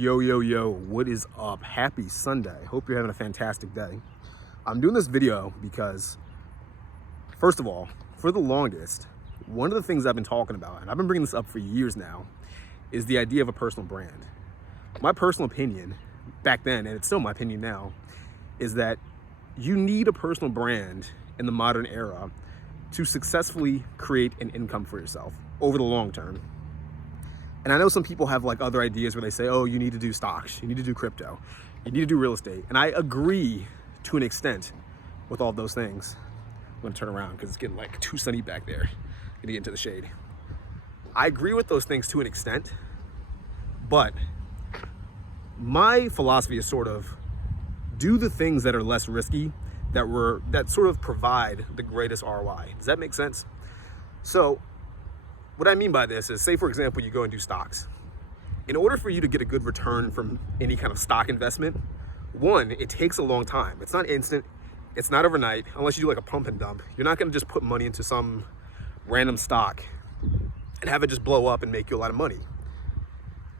Yo, what is up? Happy Sunday. Hope you're having a fantastic day. I'm doing this video because, first of all, for the longest, one of the things I've been talking about, and I've been bringing this up for years now, is the idea of a personal brand. My personal opinion back then, and it's still my opinion now, is that you need a personal brand in the modern era to successfully create an income for yourself over the long term. And I know some people have like other ideas where they say, oh, you need to do stocks, you need to do crypto, you need to do real estate. And I agree to an extent with all those things. I'm gonna turn around because it's getting like too sunny back there. I'm gonna get into the shade. I agree with those things to an extent, but my philosophy is sort of do the things that are less risky, that sort of provide the greatest ROI. Does that make sense? So what I mean by this is, say for example, you go and do stocks. In order for you to get a good return from any kind of stock investment, one, it takes a long time. It's not instant, it's not overnight, unless you do like a pump and dump. You're not gonna just put money into some random stock and have it just blow up and make you a lot of money.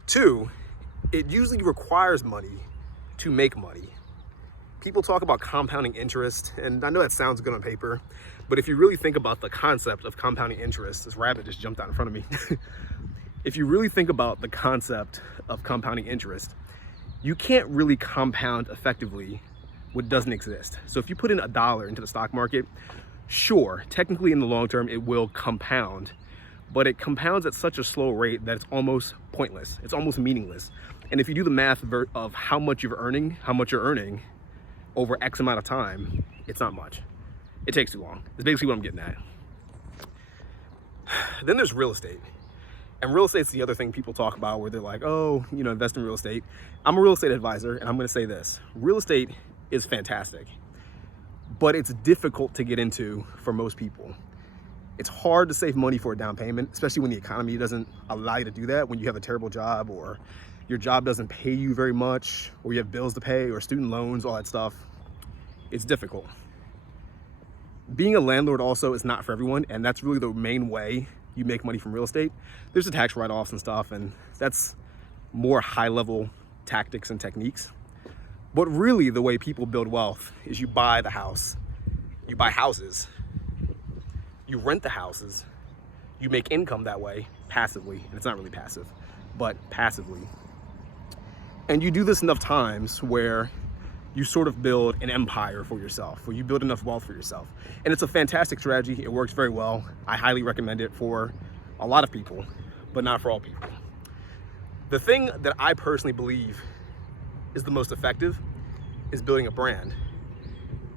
Two, it usually requires money to make money. People talk about compounding interest, and I know that sounds good on paper, but if you really think about the concept of compounding interest, this rabbit just jumped out in front of me. If you really think about the concept of compounding interest, you can't really compound effectively what doesn't exist. So if you put in $1 into the stock market, sure, technically in the long term, it will compound, but it compounds at such a slow rate that it's almost pointless. It's almost meaningless. And if you do the math of how much you're earning over X amount of time, it's not much. It takes too long. It's basically what I'm getting at. Then there's real estate. And real estate's the other thing people talk about where they're like, oh, you know, invest in real estate. I'm a real estate advisor, and I'm gonna say this. Real estate is fantastic, but it's difficult to get into for most people. It's hard to save money for a down payment, especially when the economy doesn't allow you to do that, when you have a terrible job or your job doesn't pay you very much, or you have bills to pay or student loans, all that stuff. It's difficult. Being a landlord also is not for everyone, and that's really the main way you make money from real estate. There's the tax write-offs and stuff, and that's more high-level tactics and techniques. But really the way people build wealth is you buy the house, you buy houses, you rent the houses, you make income that way passively, and it's not really passive, but passively. And you do this enough times where you sort of build an empire for yourself, where you build enough wealth for yourself. And it's a fantastic strategy. It works very well. I highly recommend it for a lot of people, but not for all people. The thing that I personally believe is the most effective is building a brand.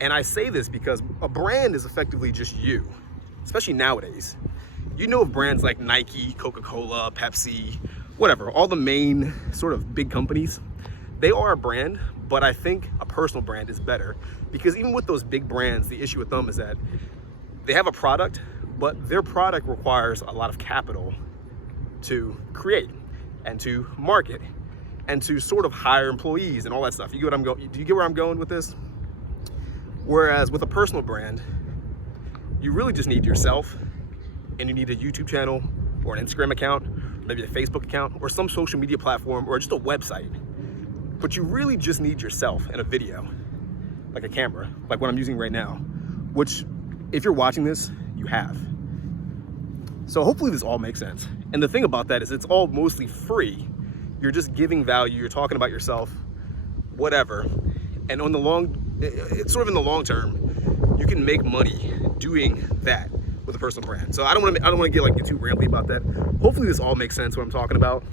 And I say this because a brand is effectively just you, especially nowadays. You know of brands like Nike, Coca-Cola, Pepsi, whatever, all the main sort of big companies, they are a brand, but I think a personal brand is better, because even with those big brands, the issue with them is that they have a product, but their product requires a lot of capital to create and to market and to sort of hire employees and all that stuff. You get what I'm going? Do you get where I'm going with this? Whereas with a personal brand, you really just need yourself, and you need a YouTube channel or an Instagram account, maybe a Facebook account, or some social media platform, or just a website. But you really just need yourself and a video, like a camera, like what I'm using right now, which if you're watching this, you have. So hopefully this all makes sense. And the thing about that is it's all mostly free. You're just giving value, you're talking about yourself, whatever. And it's sort of in the long term, you can make money doing that with a personal brand. So I don't want to get too rambly about that. Hopefully this all makes sense what I'm talking about.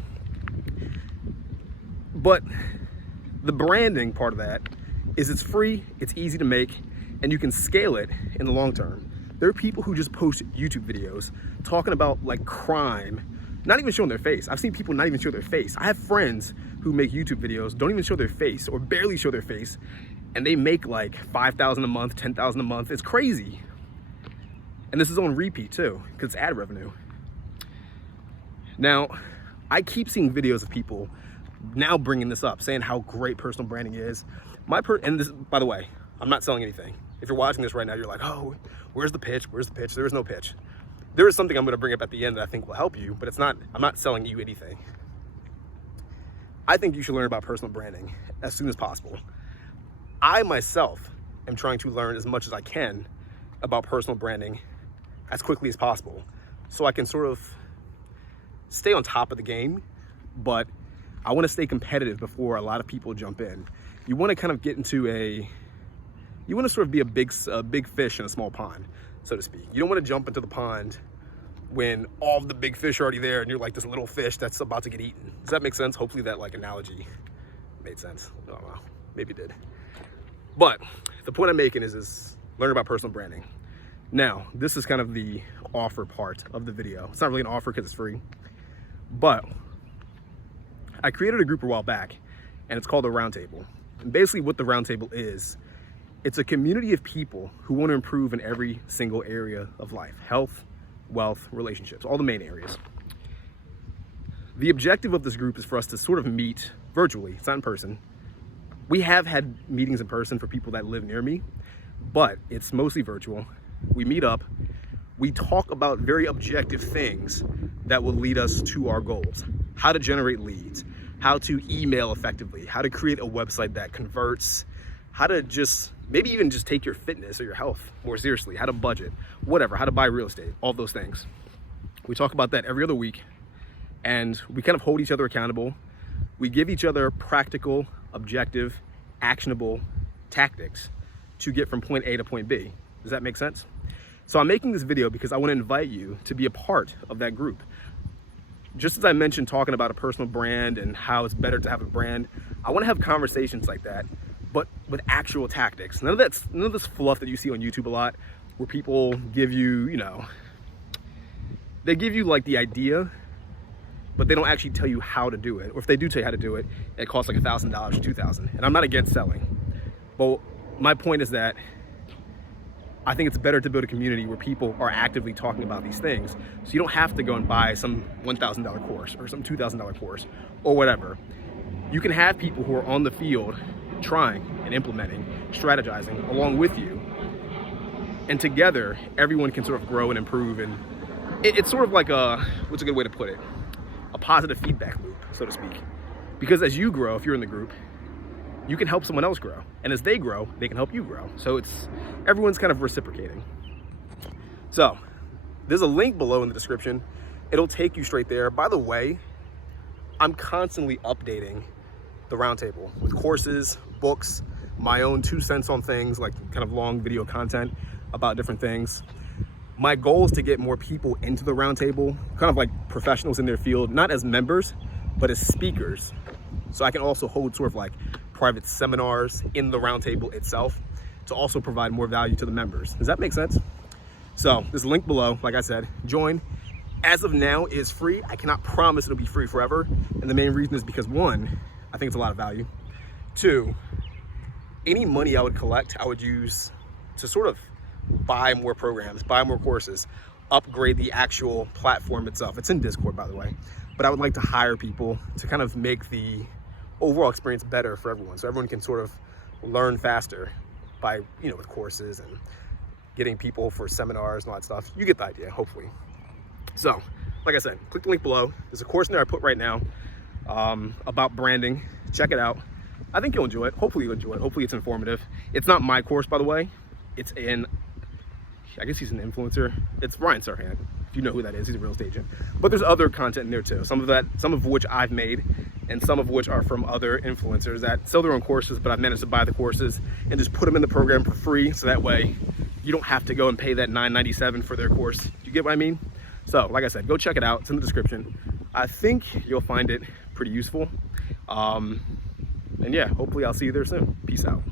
But the branding part of that is it's free, it's easy to make, and you can scale it in the long term. There are people who just post YouTube videos talking about like crime, not even showing their face. I've seen people not even show their face. I have friends who make YouTube videos, don't even show their face or barely show their face, and they make like $5,000 a month, $10,000 a month. It's crazy. And this is on repeat too, because it's ad revenue. Now, I keep seeing videos of people now bringing this up, saying how great personal branding is. And this, by the way, I'm not selling anything. If you're watching this right now, you're like, oh, where's the pitch? Where's the pitch? There is no pitch. There is something I'm going to bring up at the end that I think will help you, but I'm not selling you anything. I think you should learn about personal branding as soon as possible. I myself am trying to learn as much as I can about personal branding as quickly as possible, so I can sort of stay on top of the game, but I want to stay competitive before a lot of people jump in. You want to kind of get into you want to sort of be a big fish in a small pond, so to speak. You don't want to jump into the pond when all of the big fish are already there and you're like this little fish that's about to get eaten. Does that make sense? Hopefully that like analogy made sense. I don't know, maybe it did. But the point I'm making is learn about personal branding. Now, this is kind of the offer part of the video. It's not really an offer because it's free, but I created a group a while back and it's called the Roundtable. And basically what the Roundtable is, it's a community of people who want to improve in every single area of life: health, wealth, relationships, all the main areas. The objective of this group is for us to sort of meet virtually. It's not in person. We have had meetings in person for people that live near me, but it's mostly virtual. We meet up, we talk about very objective things that will lead us to our goals. How to generate leads, how to email effectively, how to create a website that converts, how to just maybe even just take your fitness or your health more seriously, how to budget, whatever, how to buy real estate, all those things. We talk about that every other week, and we kind of hold each other accountable. We give each other practical, objective, actionable tactics to get from point A to point B. Does that make sense? So I'm making this video because I want to invite you to be a part of that group. Just as I mentioned talking about a personal brand and how it's better to have a brand, I want to have conversations like that, but with actual tactics. None of this fluff that you see on YouTube a lot, where people give you, they give you like the idea, but they don't actually tell you how to do it. Or if they do tell you how to do it, it costs like $1,000 or $2,000. And I'm not against selling, but my point is that I think it's better to build a community where people are actively talking about these things. So you don't have to go and buy some $1,000 course or some $2,000 course or whatever. You can have people who are on the field trying and implementing, strategizing along with you. And together, everyone can sort of grow and improve. And it's sort of like what's a good way to put it? A positive feedback loop, so to speak. Because as you grow, if you're in the group, you can help someone else grow. And as they grow, they can help you grow. So everyone's kind of reciprocating. So there's a link below in the description. It'll take you straight there. By the way, I'm constantly updating the Roundtable with courses, books, my own 2 cents on things, like kind of long video content about different things. My goal is to get more people into the Roundtable, kind of like professionals in their field, not as members, but as speakers. So I can also hold sort of like private seminars in the Roundtable itself to also provide more value to the members. Does that make sense? So there's a link below, like I said, join. As of now, it is free. I cannot promise it'll be free forever. And the main reason is because 1, I think it's a lot of value. 2, any money I would collect, I would use to sort of buy more programs, buy more courses, upgrade the actual platform itself. It's in Discord, by the way. But I would like to hire people to kind of make the overall experience better for everyone. So everyone can sort of learn faster by, with courses and getting people for seminars and all that stuff. You get the idea, hopefully. So, like I said, click the link below. There's a course in there I put right now about branding. Check it out. I think you'll enjoy it. Hopefully you'll enjoy it. Hopefully it's informative. It's not my course, by the way. It's I guess he's an influencer. It's Ryan Serhant, if you know who that is. He's a real estate agent. But there's other content in there too. Some of which I've made, and some of which are from other influencers that sell their own courses, but I've managed to buy the courses and just put them in the program for free, so that way you don't have to go and pay that $9.97 for their course. Do you get what I mean? So, like I said, go check it out. It's in the description. I think you'll find it pretty useful. And yeah, hopefully I'll see you there soon. Peace out.